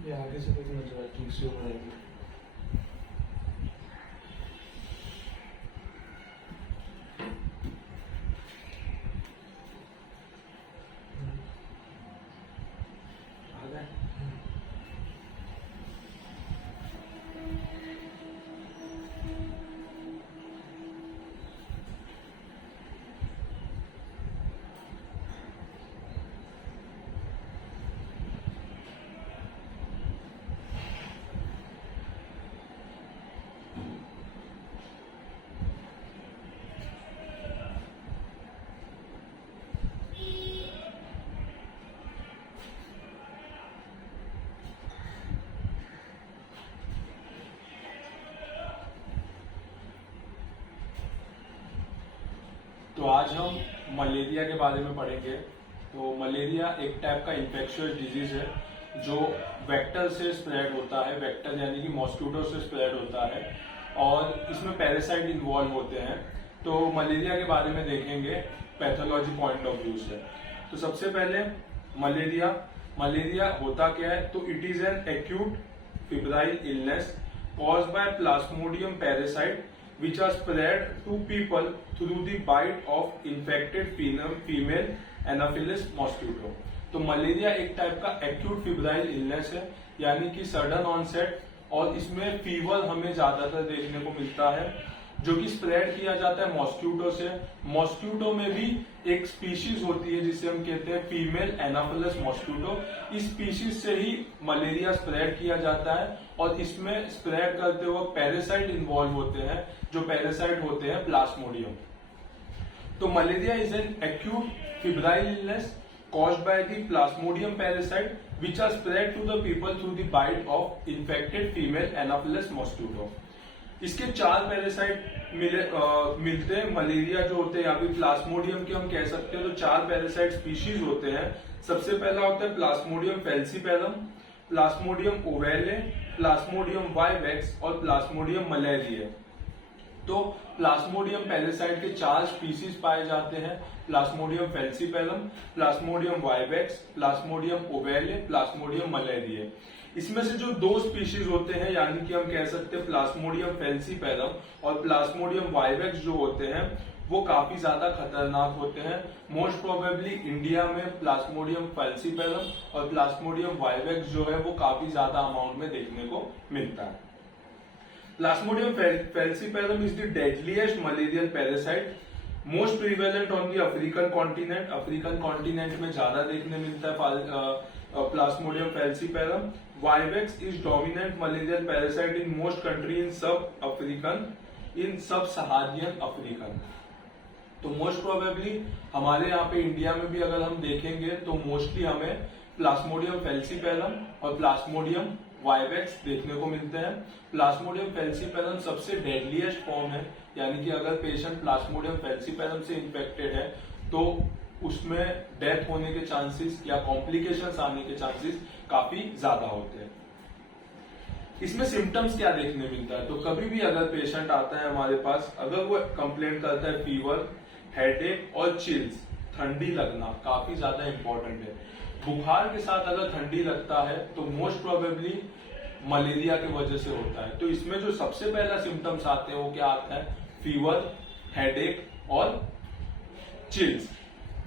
ये आगे से कुछ नजर ठीक से हो जाएगी। आ गए। तो आज हम मलेरिया के बारे में पढ़ेंगे। तो मलेरिया एक टाइप का इन्फेक्शियस डिजीज है जो वेक्टर से स्प्रेड होता है। वेक्टर यानी कि मॉस्किटो से स्प्रेड होता है और इसमें पैरासाइट इन्वॉल्व होते हैं। तो मलेरिया के बारे में देखेंगे पैथोलॉजी पॉइंट ऑफ व्यू से। तो सबसे पहले मलेरिया होता क्या है? तो it is an acute febrile illness caused by Plasmodium parasite which are spread to people through the bite of infected female Anopheles mosquito। तो मलेरिया एक टाइप का एक्यूट फिब्राइल इलनेस है यानी कि सडन ऑनसेट, और इसमें फीवर हमें ज्यादातर देखने को मिलता है जो कि स्प्रेड किया जाता है मॉस्किटो से। मॉस्किटो में भी एक स्पीशीज होती है जिसे हम कहते हैं फीमेल एनाफिलस मॉस्किटो। इस स्पीशीज से ही मलेरिया स्प्रेड किया जाता है और इसमें स्प्रेड करते वक्त पैरासाइट इन्वॉल्व होते हैं, जो पैरासाइट होते हैं प्लास्मोडियम। तो malaria is an acute febrile illness caused by the Plasmodium parasite which are spread to the people through the bite of infected female Anopheles mosquito। इसके 4 पैरासाइट मिलते हैं। मलेरिया जो होते हैं या फिर प्लास्मोडियम के हम कह सकते हैं। तो 4 पैरासाइट स्पीशीज होते हैं। सबसे पहला होता है plasmodium falciparum, plasmodium ovale, plasmodium vivax और प्लास्मोडियम मलेरिया। तो प्लास्मोडियम पैरासाइट के 4 स्पीशीज पाए जाते हैं, plasmodium falciparum, plasmodium vivax, plasmodium ovale, plasmodium malaria. इसमें से जो 2 स्पीशीज होते हैं यानी कि हम कह सकते हैं प्लास्मोडियम फैल्सीपैरम और प्लास्मोडियम वाइवेक्स जो होते हैं वो काफी ज्यादा खतरनाक होते हैं। मोस्ट प्रोबेबली इंडिया में प्लास्मोडियम फैल्सीपैरम और प्लास्मोडियम वाइवेक्स जो है वो काफी ज्यादा अमाउंट में देखने को मिलता है। Plasmodium falciparum is the deadliest malarial parasite, most prevalent on the African continent। African continent में ज्यादा देखने मिलता है plasmodium falciparum। Vivax is dominant malarial parasite in most country in sub-Saharan African. तो मोस्ट प्रोबेबली हमारे यहाँ पे इंडिया में भी अगर हम देखेंगे तो मोस्टली हमें प्लास्मोडियम फैल्सीपैरम और प्लास्मोडियम वाइवेक्स देखने को मिलते हैं। प्लास्मोडियम फैल्सीपैरम सबसे डेडलीस्ट फॉर्म है यानी कि अगर पेशेंट प्लास्मोडियम फैल्सीपैरम से इन्फेक्टेड है तो उसमें डेथ होने के चांसेस या कॉम्प्लिकेशंस आने के चांसेस काफी ज्यादा होते हैं। इसमें सिम्टम्स क्या देखने मिलता है? तो कभी भी अगर पेशेंट आता है हमारे पास, अगर वो कंप्लेंट करता है फीवर, हेडेक और चिल्स, ठंडी लगना काफी ज्यादा इंपॉर्टेंट है। बुखार के साथ अगर ठंडी लगता है तो मोस्ट प्रोबेबली मलेरिया की वजह से होता है। तो इसमें जो सबसे पहला सिम्टम्स आते हैं वो क्या आता है? फीवर, हेडेक और chills.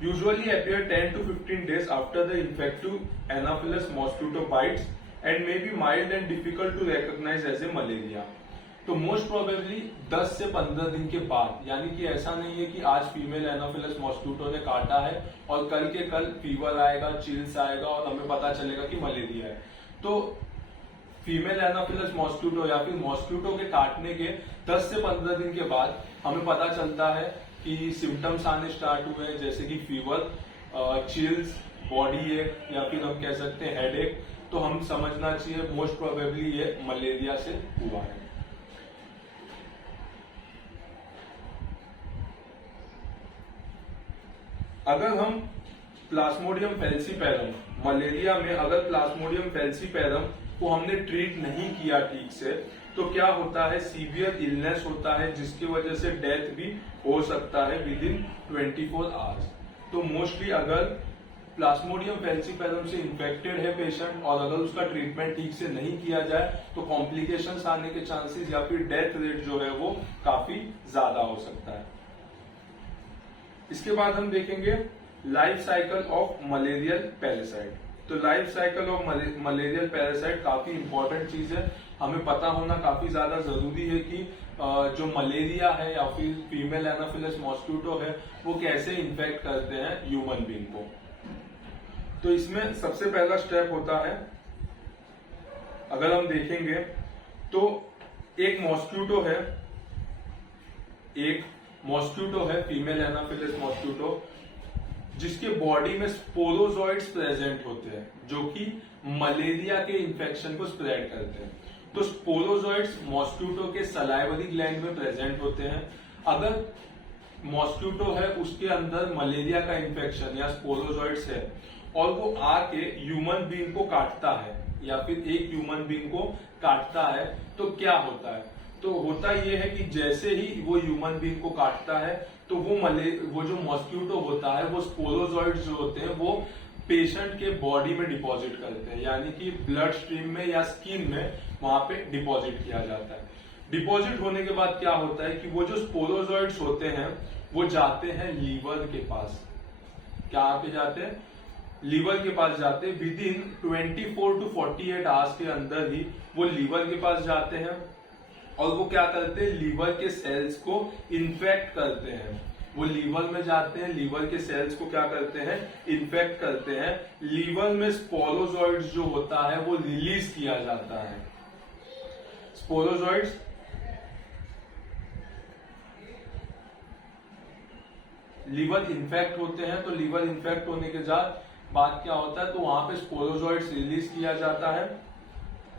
Usually appear 10 to 15 days after the infective Anopheles mosquito bites and may be mild and difficult to recognize as a malaria। तो मोस्ट प्रोबेबली 10 से 15 दिन के बाद, यानी कि ऐसा नहीं है कि आज फीमेल एनाफिलस मॉस्किटो ने काटा है और कल के कल फीवर आएगा, चिल्स आएगा और हमें पता चलेगा कि मलेरिया है। तो फीमेल एनाफिलस मॉस्किटो या फिर मॉस्किटो के काटने के 10 से 15 दिन के बाद हमें पता चलता है कि सिम्टम्स आने स्टार्ट हुए हैं, जैसे कि फीवर, चिल्स, बॉडी एक या फिर हम कह सकते हैं हेडेक। तो हम समझना चाहिए मोस्ट प्रोबेबली ये मलेरिया से हुआ है। अगर हम प्लास्मोडियम फैल्सीपैरम मलेरिया में अगर प्लास्मोडियम फैल्सीपैरम को हमने ट्रीट नहीं किया ठीक से तो क्या होता है? सीवियर इलनेस होता है जिसकी वजह से डेथ भी हो सकता है विद इन 24 आवर्स। तो मोस्टली अगर प्लाज्मोडियम फैल्सिफेरम से इन्फेक्टेड है पेशेंट और अगर उसका ट्रीटमेंट ठीक से नहीं किया जाए तो कॉम्प्लिकेशंस आने के चांसेस या फिर डेथ रेट जो है वो काफी ज्यादा हो सकता है। इसके बाद हम देखेंगे life cycle of malarial parasite. तो life cycle of malarial parasite काफी इंपॉर्टेंट चीज है, हमें पता होना काफी ज्यादा जरूरी है कि जो मलेरिया है या फिर फीमेल एनाफिलस मॉस्किटो है वो कैसे इन्फेक्ट करते हैं ह्यूमन बीइंग को। तो इसमें सबसे पहला स्टेप होता है, अगर हम देखेंगे तो एक मॉस्किटो है फीमेल एनाफिलस मॉस्किटो जिसके बॉडी में स्पोरोजॉइड्स प्रेजेंट होते हैं जो कि मलेरिया के इन्फेक्शन को स्प्रेड करते हैं। तो स्पोरोजॉइड्स मॉस्किटो के सलाइवरी ग्लैंड में प्रेजेंट होते हैं। अगर मॉस्किटो है उसके अंदर मलेरिया का इन्फेक्शन या स्पोरोजॉइड्स है और वो आके ह्यूमन बीइंग को काटता है या फिर एक ह्यूमन बीइंग को काटता है तो क्या होता है, तो होता यह है कि जैसे ही वो ह्यूमन बीइंग को काटता है तो वो जो मॉस्किटो होता है वो स्पोरोजॉइड्स जो होते हैं वो पेशेंट के बॉडी में डिपॉजिट करते हैं, यानी कि ब्लड स्ट्रीम में या स्किन में वहां पे डिपॉजिट किया जाता है। डिपॉजिट होने के बाद क्या होता है कि वो जो स्पोरोजॉइड्स होते हैं वो जाते हैं लीवर के पास। क्या पे जाते हैं? लीवर के पास जाते हैं। विद इन 24 to 48 आवर्स के अंदर ही वो लीवर के पास जाते हैं और वो क्या करते हैं, लीवर के सेल्स को इन्फेक्ट करते हैं। वो लीवर में जाते हैं, लीवर के सेल्स को क्या करते हैं, इन्फेक्ट करते हैं। लीवर में स्पोरोजॉइड्स जो होता है वो रिलीज किया जाता है। स्पोरोजॉइड्स लीवर इन्फेक्ट होते हैं, तो लीवर इन्फेक्ट होने के बाद क्या होता है, तो वहां पे स्पोरोजॉइड्स रिलीज किया जाता है।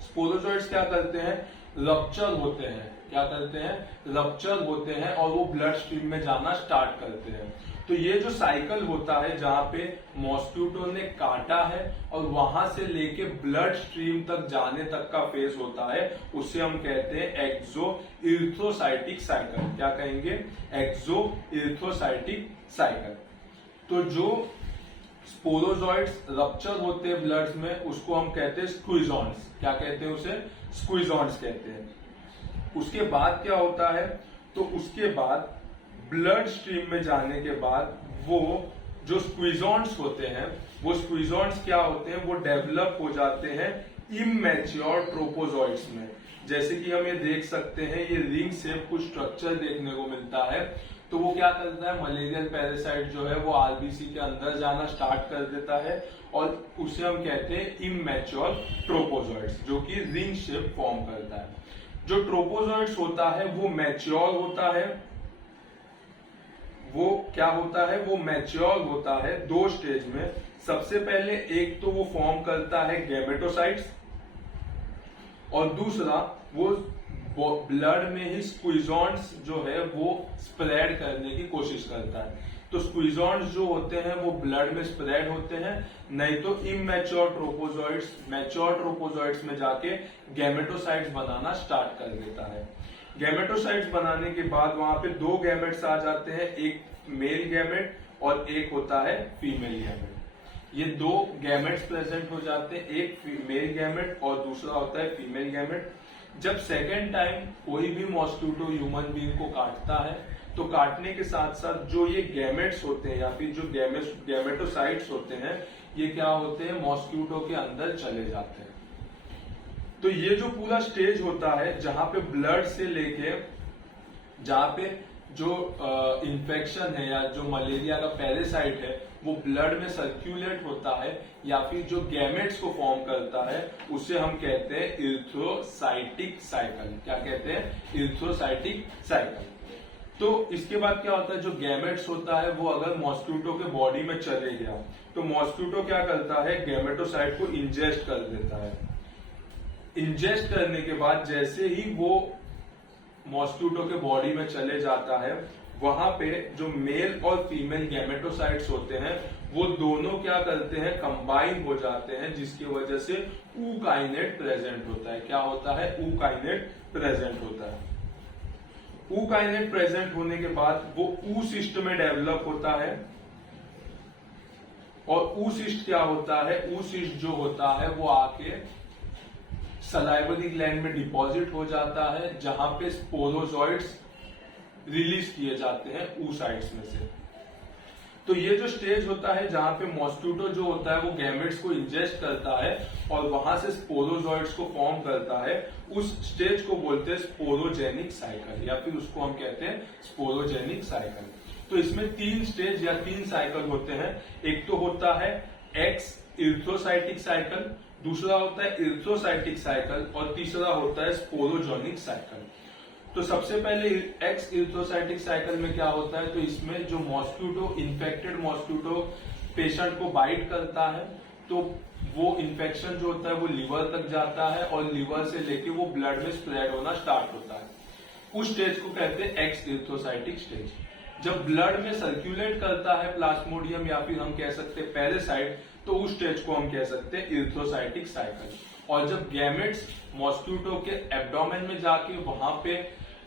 स्पोरोजॉइड्स क्या करते हैं, रप्चर होते हैं। क्या करते हैं, रप्चर होते हैं और वो ब्लड स्ट्रीम में जाना स्टार्ट करते हैं। तो ये जो साइकिल होता है जहां पे मॉस्किटो ने काटा है और वहां से लेके ब्लड स्ट्रीम तक जाने तक का फेज होता है, उसे हम कहते हैं एक्सो इरिथ्रोसाइटिक साइकिल। क्या कहेंगे, एक्सो इरिथ्रोसाइटिक साइकिल। तो जो स्पोरोजॉइड्स रप्चर होते हैं ब्लड में उसको हम कहते हैं स्क्विजॉन्स। क्या कहते हैं उसे, स्क्विजॉन्स कहते हैं। उसके बाद क्या होता है, तो उसके बाद ब्लड स्ट्रीम में जाने के बाद वो जो स्क्विजॉन्स होते हैं वो स्क्विजॉन्स क्या होते हैं, वो डेवलप हो जाते हैं इमैच्योर ट्रोपोजॉइड्स में। जैसे कि हम ये देख सकते हैं, ये रिंग शेप कुछ स्ट्रक्चर देखने को मिलता है। तो वो क्या करता है, मलेरियल पैरासाइट जो है वो आरबीसी के अंदर जाना स्टार्ट कर देता है और उसे हम कहते हैं इमैच्योर ट्रोपोजॉइड्स, जो कि रिंग शेप फॉर्म करता है। जो ट्रोपोजॉइड्स होता है वो मैच्योर होता है। वो क्या होता है, वो मैच्योर होता है दो स्टेज में। सबसे पहले एक तो वो फॉर्म करता है गैमेटोसाइट्स और दूसरा वो ब्लड में ही स्क्विजॉन्स जो है वो स्प्रेड करने की कोशिश करता है। तो स्क्विजॉन्स जो होते हैं वो ब्लड में स्प्रेड होते हैं, नहीं तो इमैच्योर ट्रोपोजॉइड्स मैच्योर ट्रोपोजॉइड्स में जाके गैमेटोसाइट्स बनाना स्टार्ट कर देता है। गैमेटोसाइट्स बनाने के बाद वहां पे दो गैमेट्स आ जाते हैं, एक मेल गैमेट और एक होता है फीमेल गैमेट। ये दो गैमेट्स प्रेजेंट हो जाते हैं, एक मेल गैमेट और दूसरा होता है फीमेल गैमेट। जब सेकेंड टाइम कोई भी मॉस्किटो ह्यूमन बीइंग को काटता है तो काटने के साथ साथ जो ये गैमेट्स होते हैं या फिर जो गैमेटोसाइट्स होते हैं ये क्या होते हैं, मॉस्किटो के अंदर चले जाते हैं। तो ये जो पूरा स्टेज होता है जहां पे ब्लड से लेके जहां पे जो इन्फेक्शन है या जो मलेरिया का पैरासाइट है वो ब्लड में सर्क्यूलेट होता है या फिर जो गैमेट्स को फॉर्म करता है उसे हम कहते हैं इरिथ्रोसाइटिक साइकिल। क्या कहते हैं, इरिथ्रोसाइटिक साइकिल। तो इसके बाद क्या होता है, जो गैमेट्स होता है वो अगर मॉस्किटो के बॉडी में चले गया तो मॉस्किटो क्या करता है, गैमेटोसाइट को इंजेस्ट कर देता है। इंजेस्ट करने के बाद जैसे ही वो मॉस्किटो के बॉडी में चले जाता है वहां पे जो मेल और फीमेल गैमेटोसाइट्स होते हैं वो दोनों क्या करते हैं, कंबाइन हो जाते हैं, जिसकी वजह से ऊकाइनेट प्रेजेंट होता है। क्या होता है, ऊकाइनेट प्रेजेंट होता है। ऊकाइनेट प्रेजेंट होने के बाद वो ऊ सिस्ट में डेवलप होता है। और ऊसिस्ट क्या होता है, ऊसिस्ट जो होता है वो आके सलाइवरी ग्लैंड में डिपॉजिट हो जाता है, जहां पे स्पोरोजॉइड्स रिलीज किए जाते हैं oocytes में से। तो ये जो स्टेज होता है जहां पे मॉस्क्यूटो जो होता है वो गैमेट्स को इंजेस्ट करता है और वहां से स्पोरोजॉइड्स को फॉर्म करता है, उस स्टेज को बोलते हैं स्पोरोजेनिक साइकिल, या फिर उसको हम कहते हैं स्पोरोजेनिक साइकिल। तो इसमें 3 स्टेज या 3 साइकिल होते हैं। एक तो होता है एक्स इरिथ्रोसाइटिक साइकिल, दूसरा होता है इरिथ्रोसाइटिक साइकिल और तीसरा होता है स्पोरोजेनिक साइकिल। तो सबसे पहले एक्स इरिथ्रोसाइटिक साइकिल में क्या होता है, तो इसमें जो मॉस्क्यूटो, इन्फेक्टेड मॉस्क्यूटो पेशेंट को बाइट करता है तो वो इन्फेक्शन जो होता है वो लिवर तक जाता है और लिवर से लेके वो ब्लड में स्प्रेड होना स्टार्ट होता है। उस स्टेज को कहते हैं एक्स इरिथ्रोसाइटिक स्टेज। जब ब्लड में सर्कुलेट करता है प्लाज्मोडियम या फिर हम कह सकते हैं पैरासाइट, तो उस स्टेज को हम कह सकते हैं इरिथ्रोसाइटिक साइकिल। और जब गैमेट्स मॉस्क्यूटो के एब्डोमेन में जाके वहां पे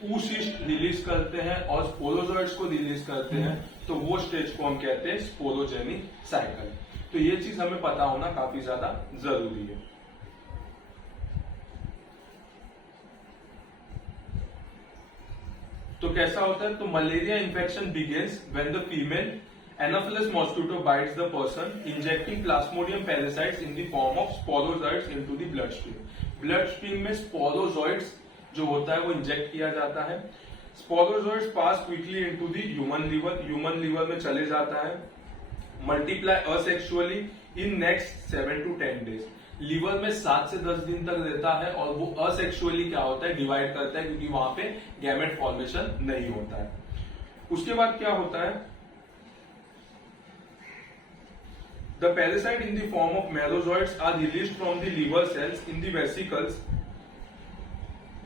oocyst रिलीज करते हैं और स्पोरोजॉइड्स को रिलीज करते हैं, तो वो स्टेज को हम कहते हैं स्पोरोजेनिक साइकिल। तो ये चीज हमें पता होना काफी ज्यादा जरूरी है। तो कैसा होता है, तो malaria infection begins when the female Anopheles mosquito bytes the person injecting Plasmodium parasites in the form of sporozoites into the blood stream. Blood stream में स्पोरोजॉइड्स जो होता है वो इंजेक्ट किया जाता है। Sporozoites pass quickly into the human liver, human liver में चले जाता है, multiply asexually in next 7 to 10 days. Liver में 7 से 10 दिन तक रहता है और वो असेक्सुअली क्या होता है, डिवाइड करता है, क्योंकि वहां पे गैमेट फॉर्मेशन नहीं होता है। उसके बाद क्या होता है, the parasite in the form of merozoites are released from the liver cells in the vesicles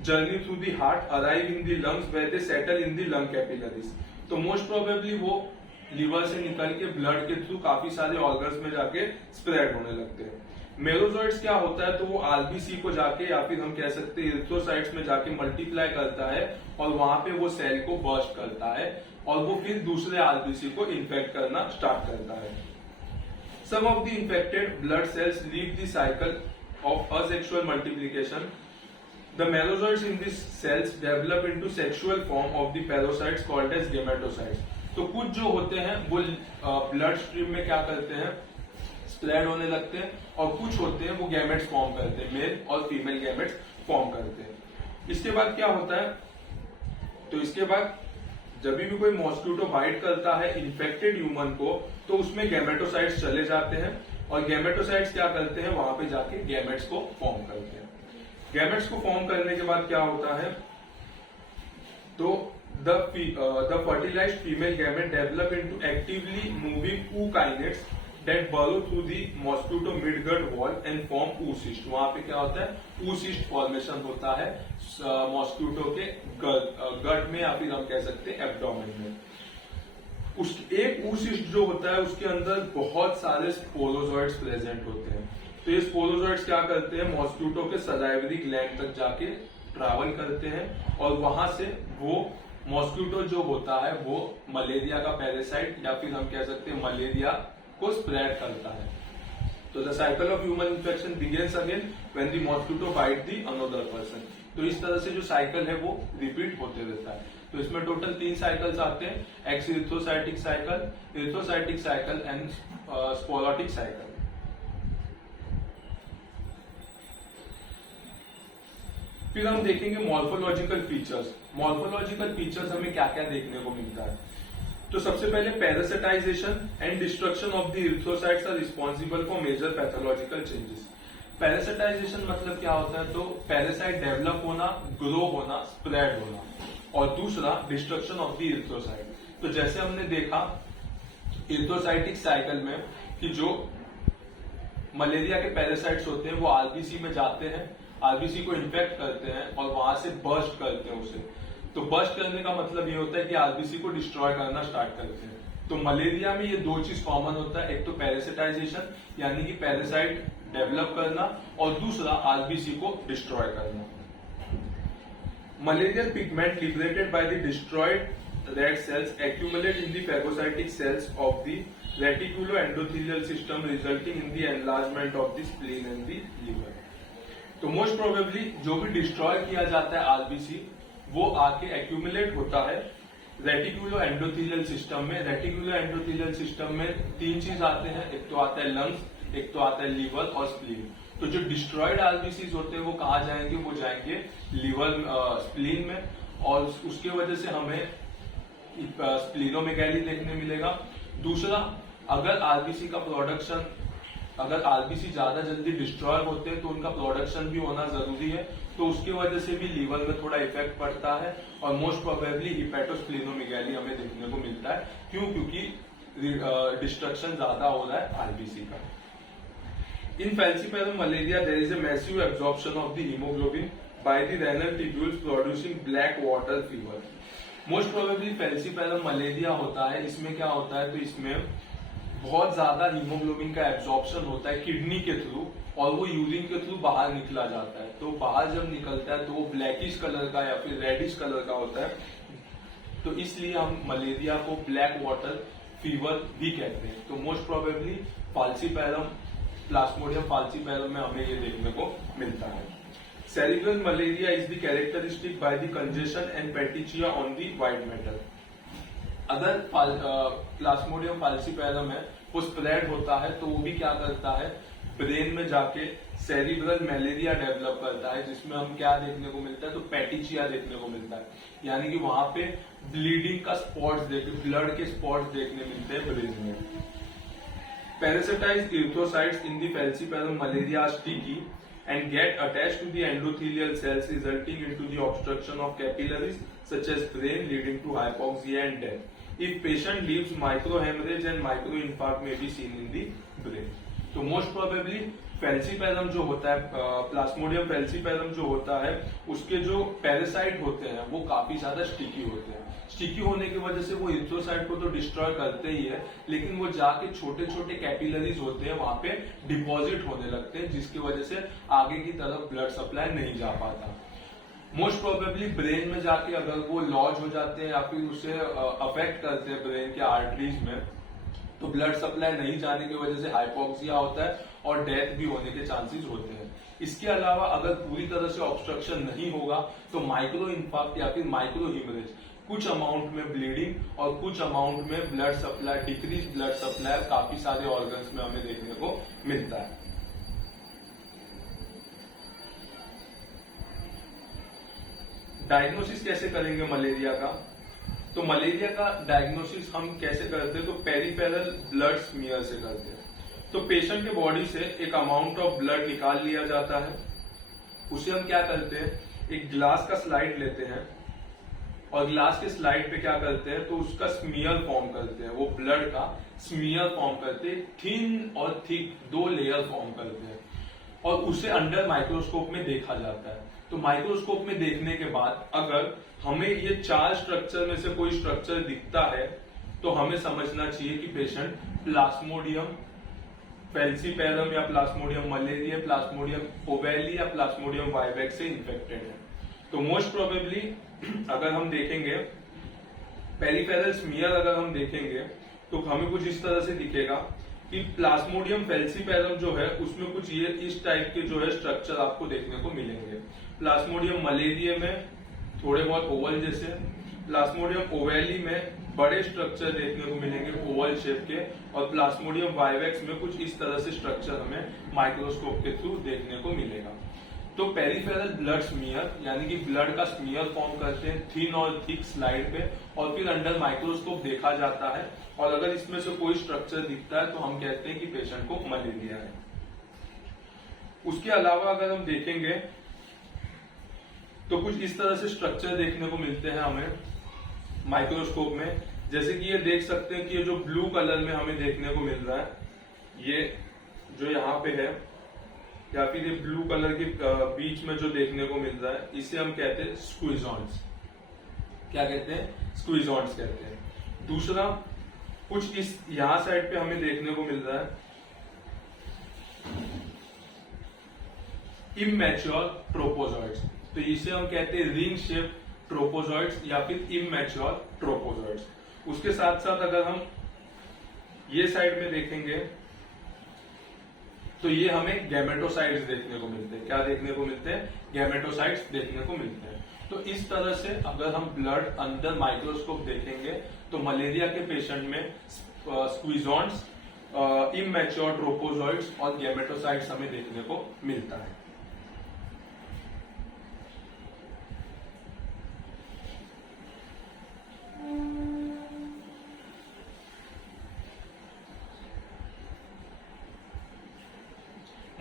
journey through the heart, arrive in the lungs where they settle in the lung capillaries। तो most probably वो liver से निकल के blood के through काफी सारे organs में जाके स्प्रेड होने लगते हैं। मेरोजॉइड्स क्या होता है, तो वो आरबीसी को जाके या फिर हम कह सकते हैं इरिथ्रोसाइट्स में जाके मल्टीप्लाई करता है और वहां पे वो सेल को बर्स्ट करता है और वो फिर दूसरे आरबीसी को इन्फेक्ट करना स्टार्ट करता है। Some of the infected blood cells leave the cycle of asexual multiplication. The merozoites in these cells develop into sexual form of the parasites called as gametocytes। तो कुछ जो होते हैं वो ब्लड स्ट्रीम में क्या करते हैं, स्प्रेड होने लगते हैं, और कुछ होते हैं वो गैमेट्स फॉर्म करते हैं, मेल और फीमेल गैमेट्स फॉर्म करते हैं। इसके बाद क्या होता है, तो इसके बाद जब भी कोई मॉस्क्यूटो बाइट करता है इन्फेक्टेड ह्यूमन को, तो उसमें गैमेटोसाइट्स चले जाते हैं और गैमेटोसाइट्स क्या करते हैं, वहां पे जाके गैमेट्स को फॉर्म करते हैं। गैमेट्स को फॉर्म करने के बाद क्या होता है, तो the fertilized female gamete develop into actively moving ookinets that burrow through the mosquito midgut wall and form oocyst। वहां पे क्या होता है, oocyst फॉर्मेशन होता है मॉस्क्यूटो के गट में या फिर हम कह सकते हैं एब्डोमेन में। उस एक oocyst जो होता है उसके अंदर बहुत सारे स्पोरोजॉइड्स प्रेजेंट होते हैं। तो ये स्पोरोजॉइड्स क्या करते हैं, मॉस्क्यूटो के सलाइवरी ग्लैंड तक जाके ट्रैवल करते हैं और वहां से वो मॉस्क्यूटो जो होता है वो मलेरिया का पैरासाइट या फिर हम कह सकते हैं मलेरिया को स्प्रेड करता है। तो the cycle of human infection begins again when the mosquito bite the another person. तो इस तरह से जो साइकिल है वो रिपीट होते रहता है। तो इसमें टोटल 3 साइकिल्स आते हैं, exoerythrocytic cycle, erythrocytic cycle and sporogonic cycle. फिर हम देखेंगे मॉर्फोलॉजिकल फीचर्स। मॉर्फोलॉजिकल फीचर्स हमें क्या क्या देखने को मिलता है, तो सबसे पहले parasitization and destruction of the erythrocytes are responsible for major pathological changes. Parasitization मतलब क्या होता है, तो पैरासाइट डेवलप होना, ग्रो होना, स्प्रेड होना, और दूसरा डिस्ट्रक्शन ऑफ द इरिथ्रोसाइट। तो जैसे हमने देखा इरिथ्रोसाइटिक साइकिल में कि जो मलेरिया के पैरासाइट्स होते हैं वो आरबीसी में जाते हैं, आरबीसी को इन्फेक्ट करते हैं और वहां से बर्स्ट करते हैं उसे। तो बर्स्ट करने का मतलब ये होता है कि आरबीसी को डिस्ट्रॉय करना स्टार्ट करते हैं। तो मलेरिया में ये 2 चीज कॉमन होता है, एक तो पैरासिटाइजेशन यानी कि पैरासाइट डेवलप करना और दूसरा आरबीसी को डिस्ट्रॉय करना। Malarial pigment liberated by the destroyed red cells accumulate in the phagocytic cells of the reticulo endothelial system resulting in the enlargement of the spleen and the liver. तो most probably जो भी destroy किया जाता है RBC वो आके accumulate होता है रेटिकुलो एंडोथेलियल सिस्टम में। रेटिकुलो एंडोथेलियल सिस्टम में तीन चीज आते हैं, एक तो आता है लंग्स, एक तो आता है लीवर और स्प्लीन। तो जो डिस्ट्रॉयड आरबीसीज होते हैं वो कहाँ जाएंगे, वो जाएंगे लीवर स्प्लीन में, और उसके वजह से हमें स्प्लीनोमेगैली देखने मिलेगा। दूसरा, अगर आरबीसी का प्रोडक्शन, अगर आरबीसी ज्यादा जल्दी डिस्ट्रॉय होते हैं तो उनका प्रोडक्शन भी होना जरूरी है, तो उसकी वजह से भी लीवर में थोड़ा इफेक्ट पड़ता है और मोस्ट प्रोबेबली हिपेटोस्प्लीनोमेगैली हमें देखने को मिलता है। क्यों? क्योंकि डिस्ट्रक्शन ज्यादा हो रहा है आरबीसी का। In falciparum malaria, there is a massive absorption of the hemoglobin by the renal tubules, producing black water fever. Most probably falciparum malaria होता है। इसमें क्या होता है, तो इसमें बहुत ज्यादा हीमोग्लोबिन का एब्जॉर्प्शन होता है किडनी के थ्रू, और वो यूरिन के थ्रू बाहर निकला जाता है। तो बाहर जब निकलता है तो वो ब्लैकिश कलर का या फिर रेडिश कलर का होता है, तो इसलिए हम मलेरिया को ब्लैक वाटर फीवर भी कहते हैं। तो most probably falciparum, plasmodium falciparum में हमें ये देखने को मिलता है। Cerebral malaria is the characteristic by the congestion and petechiae on the white matter. अगर प्लाज्मोडियम फाल्सीपैरम है वो स्प्रेड होता है तो वो भी क्या करता है, ब्रेन में जाके सेरिब्रल मलेरिया डेवलप करता है, जिसमें हम क्या देखने को मिलता है, तो पेटिचिया देखने को मिलता है, यानी कि वहां पे ब्लीडिंग का स्पॉट्स ब्लड के स्पॉट्स देखने मिलते हैं ब्रेन में। Parasitized erythrocytes in the falciparum malaria are sticky and get attached to the endothelial cells, resulting into the obstruction of capillaries such as brain, leading to hypoxia and death. If patient leaves, microhemorrhage and microinfarct may be seen in the brain. तो most probably falciparum जो होता है, Plasmodium falciparum जो होता है, उसके जो parasite होते हैं वो काफी ज्यादा स्टिकी होते हैं। स्टिकी होने की वजह से वो इरिथ्रोसाइट को तो डिस्ट्रॉय करते ही है, लेकिन वो जाके छोटे छोटे कैपिलरीज होते हैं वहां पे डिपॉजिट होने लगते हैं, जिसकी वजह से आगे की तरफ ब्लड सप्लाई नहीं जा पाता। मोस्ट प्रोबेबली ब्रेन में जाके अगर वो लॉज हो जाते हैं या फिर उसे अफेक्ट करते हैं ब्रेन के आर्टरीज में, तो ब्लड सप्लाई नहीं जाने की वजह से हाइपोक्सिया होता है और डेथ भी होने के चांसेस होते हैं। इसके अलावा अगर पूरी तरह से ऑब्स्ट्रक्शन नहीं होगा तो माइक्रो इंफाक्ट या फिर माइक्रो हिमरेज, कुछ अमाउंट में ब्लीडिंग और कुछ अमाउंट में blood supply, decrease blood supply काफी सारे ऑर्गन्स में हमें देखने को मिलता है। डायग्नोसिस कैसे करेंगे मलेरिया का? तो मलेरिया का डायग्नोसिस हम कैसे करते हैं, तो पेरिफेरल ब्लड स्मीयर से करते हैं। तो पेशेंट के बॉडी से एक अमाउंट ऑफ ब्लड निकाल लिया जाता है, उसे हम क्या करते हैं, एक ग्लास का स्लाइड लेते हैं और ग्लास के स्लाइड पे क्या करते हैं, तो उसका स्मीयर फॉर्म करते हैं, वो ब्लड का स्मीयर फॉर्म करते हैं, थिन और थिक दो लेयर फॉर्म करते हैं, और उसे अंडर माइक्रोस्कोप में देखा जाता है। तो माइक्रोस्कोप में देखने के बाद अगर हमें ये चार स्ट्रक्चर में से कोई स्ट्रक्चर दिखता है तो हमें समझना चाहिए कि पेशेंट प्लाज्मोडियम फेल्सीपैरम या प्लाज्मोडियम मलेरिया, प्लाज्मोडियम ओवेली या प्लाज्मोडियम वाइवेक्स से इन्फेक्टेड है। तो मोस्ट प्रोबेबली अगर हम देखेंगे पेरिफेरल स्मीयर, अगर हम देखेंगे तो हमें कुछ इस तरह से दिखेगा कि प्लाज्मोडियम फेल्सीपैरम जो है उसमें कुछ ये इस टाइप के जो है स्ट्रक्चर आपको देखने को मिलेंगे। प्लाज्मोडियम मलेरिया में थोड़े बहुत ओवल जैसे, प्लाज्मोडियम ओवेली में बड़े स्ट्रक्चर देखने को मिलेंगे ओवल शेप के, और प्लाज्मोडियम वाइवेक्स में कुछ इस तरह से स्ट्रक्चर हमें माइक्रोस्कोप के थ्रू देखने को मिलेगा। तो पेरिफेरल ब्लड स्मीयर यानी कि ब्लड का स्मीयर फॉर्म करते हैं थिन और थिक स्लाइड पे, और फिर अंडर माइक्रोस्कोप देखा जाता है, और अगर इसमें से कोई स्ट्रक्चर दिखता है तो हम कहते हैं कि पेशेंट को मलेरिया है। उसके अलावा अगर हम देखेंगे तो कुछ इस तरह से स्ट्रक्चर देखने को मिलते हैं हमें माइक्रोस्कोप में, जैसे कि ये देख सकते हैं कि ये जो ब्लू कलर में हमें देखने को मिल रहा है, ये जो यहाँ पे है, या फिर ये ब्लू कलर के बीच में जो देखने को मिल रहा है, इसे हम कहते हैं स्क्विजॉन्ट्स। क्या कहते हैं? स्क्विजॉन्ट्स कहते हैं। दूसरा, कुछ इस यहाँ साइड पे हमें देखने को मिल रहा है इमैच्योर ट्रोपोजॉइड्स, तो इसे हम कहते हैं रिंग शेप ट्रोपोजॉइड्स या फिर इमैच्योर ट्रोपोजॉइड्स। उसके साथ साथ अगर हम ये साइड में देखेंगे तो ये हमें गैमेटोसाइट्स देखने को मिलते हैं। क्या देखने को मिलते हैं? गैमेटोसाइट्स देखने को मिलते हैं। तो इस तरह से अगर हम ब्लड अंडर माइक्रोस्कोप देखेंगे तो मलेरिया के पेशेंट में स्क्वीजॉन्स, इमैच्योर ट्रोपोजॉइड्स और गैमेटोसाइट्स हमें देखने को मिलता है।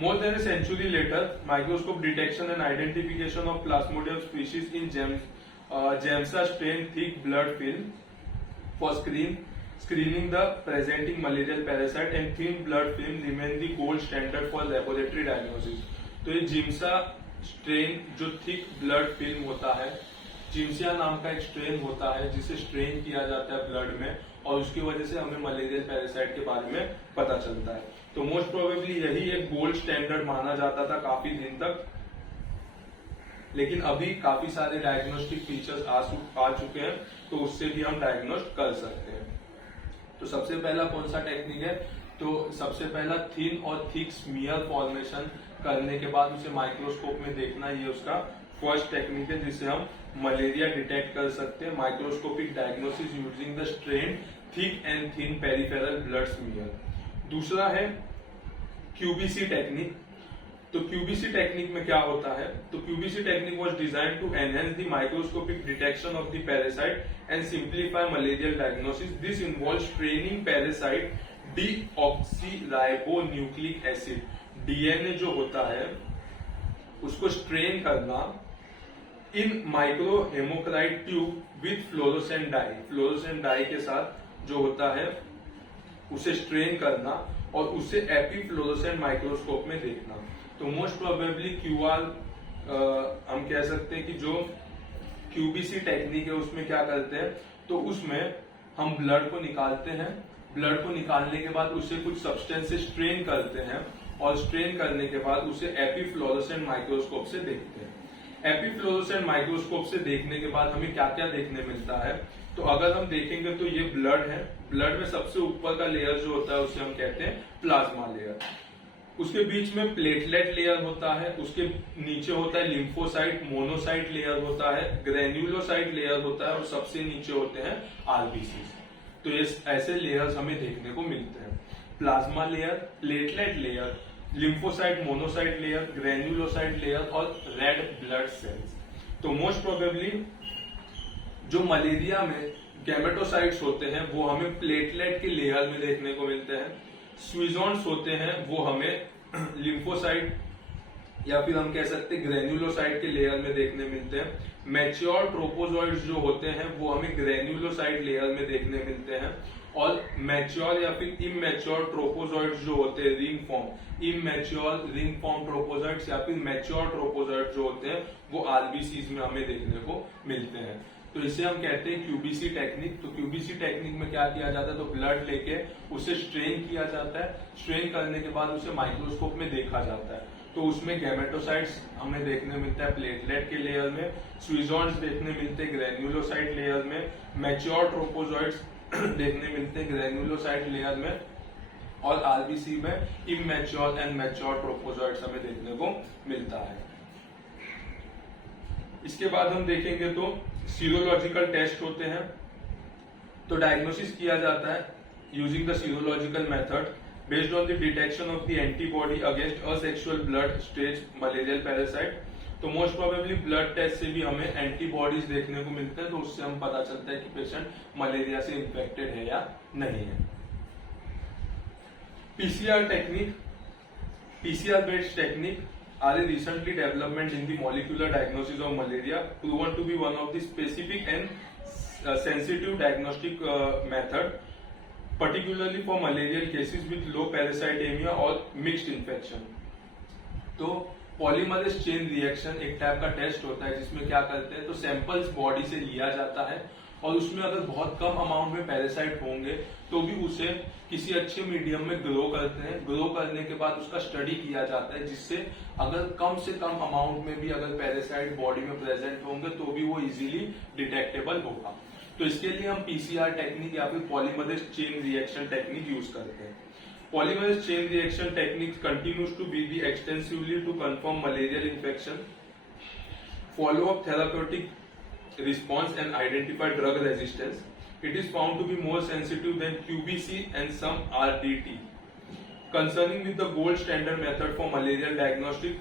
More than a century later, microscope detection and identification of Plasmodium species in Gemsa strain thick blood film for screening the presenting malarial parasite and thin blood film remain the gold standard for laboratory diagnosis. तो ये Giemsa strain जो thick blood film होता है, जिम्सिया नाम का एक strain होता है जिसे स्ट्रेन किया जाता है ब्लड में और उसकी वजह से हमें मलेरियल पैरासाइट के बारे में पता चलता है। तो मोस्ट प्रोबेबली यही एक गोल्ड स्टैंडर्ड माना जाता था काफी दिन तक, लेकिन अभी काफी सारे डायग्नोस्टिक फीचर्स आ चुके हैं तो उससे भी हम डायग्नोस्ट कर सकते हैं। तो सबसे पहला कौन सा टेक्निक है? तो सबसे पहला थिन और थिक स्मीयर फॉर्मेशन करने के बाद उसे माइक्रोस्कोप में देखना, ये उसका फर्स्ट टेक्निक है जिससे हम मलेरिया डिटेक्ट कर सकते हैं। Microscopic diagnosis using the stain thick and thin peripheral blood smear. दूसरा है क्यूबीसी टेक्निक। तो क्यूबीसी टेक्निक में क्या होता है? तो QBC technique was design to enhance the microscopic detection of the parasite and simplify malarial diagnosis. This involve staining parasite deoxyribonucleic acid, DNA जो होता है उसको स्ट्रेन करना in micro haematocrit tube with fluorescent dye. Fluorescent dye के साथ जो होता है उसे स्ट्रेन करना और उसे एपीफ्लोरोसेंट माइक्रोस्कोप में देखना। तो मोस्ट प्रोबेबली क्यूआर हम कह सकते हैं कि जो क्यूबीसी टेक्निक है उसमें क्या करते हैं, तो उसमें हम ब्लड को निकालते हैं, ब्लड को निकालने के बाद उसे कुछ सब्सटेंस से स्ट्रेन करते हैं और स्ट्रेन करने के बाद उसे एपीफ्लोरोसेंट माइक्रोस्कोप से देखते हैं। एपीफ्लोरोसेंट माइक्रोस्कोप से देखने के बाद हमें क्या क्या देखने मिलता है? तो अगर हम देखेंगे तो ये ब्लड है, ब्लड में सबसे ऊपर का लेयर जो होता है उसे हम कहते हैं प्लाज्मा लेयर। उसके बीच में प्लेटलेट लेयर होता है, उसके नीचे होता है लिम्फोसाइट, मोनोसाइट लेयर होता है, ग्रेन्युलोसाइट लेयर होता है और सबसे नीचे होते हैं आरबीसी। तो ये ऐसे लेयर्स हमें देखने को मिलते हैं। Plasma layer, platelet layer, lymphocyte, monocyte layer, granulocyte layer और रेड ब्लड सेल्स। तो मोस्ट प्रोबेबली जो मलेरिया में गैमेटोसाइट्स होते हैं वो हमें प्लेटलेट के लेयर में देखने को मिलते हैं। स्वीजॉन्स होते हैं वो हमें लिम्फोसाइट या फिर हम कह सकते हैं ग्रेन्युलोसाइट के लेयर में देखने मिलते हैं। मैच्योर ट्रोपोजॉइड्स जो होते हैं वो हमें ग्रेन्युलोसाइट लेयर में देखने मिलते हैं और मैच्योर या फिर इमैच्योर ट्रोपोजॉइड्स जो होते हैं ring form, immature ring form trophozoites या फिर मैच्योर ट्रोपोजॉइड्स जो होते हैं वो आरबीसीज में हमें देखने को मिलते हैं। तो इसे हम कहते हैं क्यूबीसी टेक्निक। तो क्यूबीसी टेक्निक में क्या किया जाता है? तो ब्लड लेके उसे स्ट्रेन किया जाता है, स्ट्रेन करने के बाद उसे माइक्रोस्कोप में देखा जाता है। तो उसमें गैमेटोसाइट्स हमें देखने मिलता है प्लेटलेट के लेयर में, स्वीजॉन्स देखने मिलते हैं ग्रेन्युलोसाइट लेयर में, मैच्योर ट्रोपोजॉइड्स देखने मिलते हैं ग्रेन्युलोसाइट लेयर में और आरबीसी में इमैच्योर एंड मैच्योर ट्रोपोजॉइड्स हमें देखने को मिलता है। इसके बाद हम देखेंगे तो सीरोलॉजिकल टेस्ट होते हैं। तो डायग्नोसिस किया जाता है using the serological method based on the detection of the antibody against asexual blood stage malarial parasite. तो मोस्ट प्रोबेबली ब्लड टेस्ट से भी हमें एंटीबॉडीज देखने को मिलते हैं, तो उससे हम पता चलता है कि पेशेंट मलेरिया से इन्फेक्टेड है या नहीं है। PCR technique, PCR based technique are a recently development in the molecular diagnosis of malaria, proven to be one of the specific and sensitive diagnostic method, particularly for malarial cases with low parasitemia or mixed infection. तो polymerase chain reaction एक type का test होता है जिसमें क्या करते हैं, तो सैंपल्स बॉडी से लिया जाता है और उसमें अगर बहुत कम अमाउंट में पैरासाइट होंगे तो भी उसे किसी अच्छे मीडियम में ग्रो करते हैं। ग्रो करने के बाद उसका स्टडी किया जाता है जिससे अगर कम से कम अमाउंट में भी अगर पैरासाइट बॉडी में प्रेजेंट होंगे तो भी वो इजीली डिटेक्टेबल होगा। तो इसके लिए हम पीसीआर टेक्निक या फिर polymerase chain reaction technique use करते हैं। Polymerase chain reaction technique continues to be the extensively to confirm malarial infection, follow up therapeutic response and identify drug resistance. It is found to be more sensitive than QBC and some RDT. Concerning with the gold standard method for malarial diagnostic,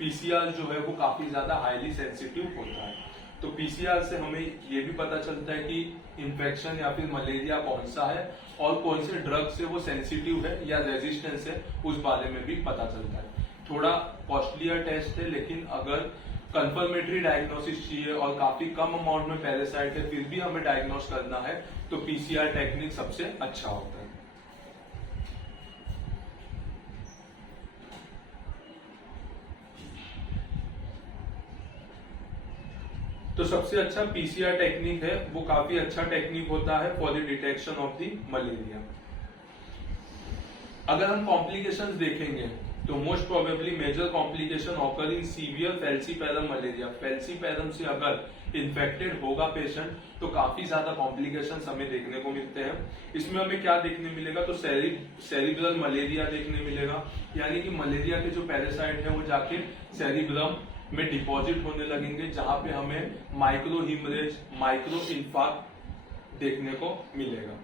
PCR जो है वो काफी ज्यादा highly sensitive होता है। तो PCR से हमें ये भी पता चलता है कि इन्फेक्शन या फिर मलेरिया कौन सा है और कौन से ड्रग से वो सेंसिटिव है या रेजिस्टेंस है, उस बारे में भी पता चलता है। थोड़ा कॉस्टलियर टेस्ट है, लेकिन अगर कंफर्मेटरी डायग्नोसिस चाहिए और काफी कम अमाउंट में पैरासाइट है फिर भी हमें डायग्नोस करना है तो पीसीआर टेक्निक सबसे अच्छा होता है। तो सबसे अच्छा पीसीआर टेक्निक है, वो काफी अच्छा टेक्निक होता है for the detection of the malaria. अगर हम कॉम्प्लिकेशंस देखेंगे तो most probably major complication occur in severe falciparum malaria. Falciparum से अगर इन्फेक्टेड होगा पेशेंट तो काफी ज्यादा कॉम्प्लिकेशंस हमें देखने को मिलते हैं। इसमें हमें क्या देखने मिलेगा, तो सेरिब्रल मलेरिया देखने मिलेगा, यानी कि मलेरिया के जो पैरासाइट है वो जाके सेरिब्रम में डिपॉजिट होने लगेंगे, जहां पे हमें माइक्रो हिमरेज, माइक्रो इन्फार्क्ट देखने को मिलेगा।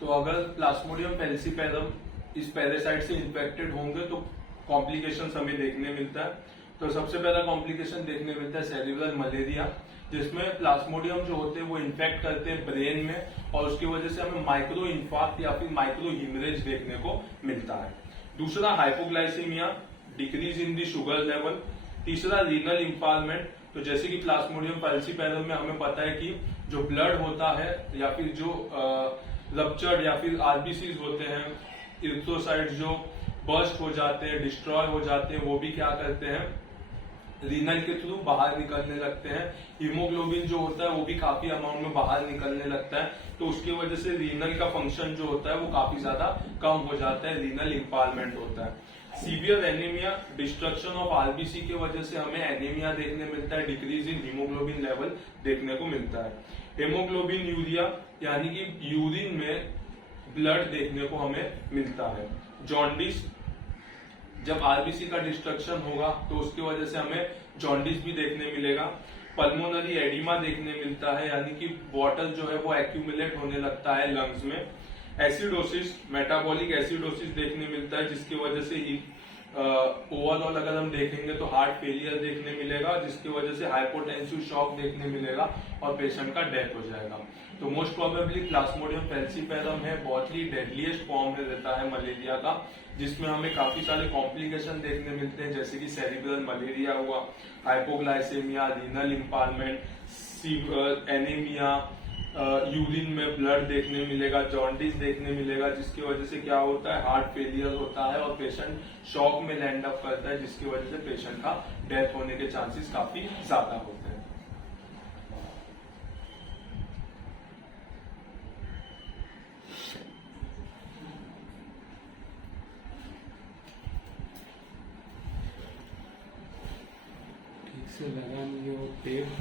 तो अगर प्लाज्मोडियम फेल्सीपैरम इस पैरासाइट से इन्फेक्टेड होंगे तो कॉम्प्लिकेशंस हमें देखने मिलता है। तो सबसे पहला कॉम्प्लिकेशन देखने मिलता है सेरिब्रल मलेरिया, जिसमें प्लाज्मोडियम जो होते हैं वो इन्फेक्ट करते हैं ब्रेन में और उसकी वजह से हमें माइक्रो इन्फार्क्ट या फिर माइक्रो हिमरेज देखने को मिलता है। दूसरा hypoglycaemia, decrease in the sugar level. तीसरा रीनल इम्पायरमेंट। तो जैसे कि प्लाज्मोडियम फेल्सीपैरम में हमें पता है कि जो ब्लड होता है या फिर जो रप्चर्ड या फिर आरबीसीज होते हैं, इरिथ्रोसाइट जो बर्स्ट हो जाते हैं, डिस्ट्रॉय हो जाते हैं, वो भी क्या करते हैं, रीनल के थ्रू बाहर निकलने लगते हैं। हीमोग्लोबिन जो होता है वो भी काफी अमाउंट में बाहर निकलने लगता है, तो उसकी वजह से रीनल का फंक्शन जो होता है वो काफी ज्यादा कम हो जाता है, रीनल इम्पायरमेंट होता है। Severe anaemia, destruction of RBC की वजह से हमें एनीमिया देखने मिलता है, डिक्रीज इन हीमोग्लोबिन लेवल देखने को मिलता है। हेमोग्लोबिन यूरिया यानी कि यूरिन में ब्लड देखने को हमें मिलता है। जॉन्डिस, जब आरबीसी का डिस्ट्रक्शन होगा तो उसकी वजह से हमें जॉन्डिस भी देखने मिलेगा। पल्मोनरी एडिमा देखने मिलता है, यानी कि वाटर जो है वो एक्यूमुलेट होने लगता है लंग्स में। एसिडोसिस, मेटाबॉलिक एसिडोसिस देखने मिलता है, जिसकी वजह से ही ओवरऑल अगर हम देखेंगे तो हार्ट फेलियर देखने मिलेगा, जिसकी वजह से हाइपोटेंसिव शॉक देखने मिलेगा और पेशेंट का डेथ हो जाएगा। तो मोस्ट प्रोबेबली प्लाज्मोडियम फेल्सीपैरम है, बहुत ही डेडलीस्ट फॉर्म में रहता है मलेरिया का, जिसमें हमें काफी सारे कॉम्प्लिकेशन देखने मिलते हैं, जैसे कि सेरिब्रल मलेरिया हुआ, हाइपोग्लाइसेमिया, रीनल इम्पायरमेंट, एनीमिया, यूरिन में ब्लड देखने मिलेगा, जॉन्डिस देखने मिलेगा, जिसकी वजह से क्या होता है, हार्ट फेलियर होता है और पेशेंट शॉक में लैंड अप करता है, जिसकी वजह से पेशेंट का डेथ होने के चांसेस काफी ज्यादा होते हैं। ठीक से लगा नहीं हो टेप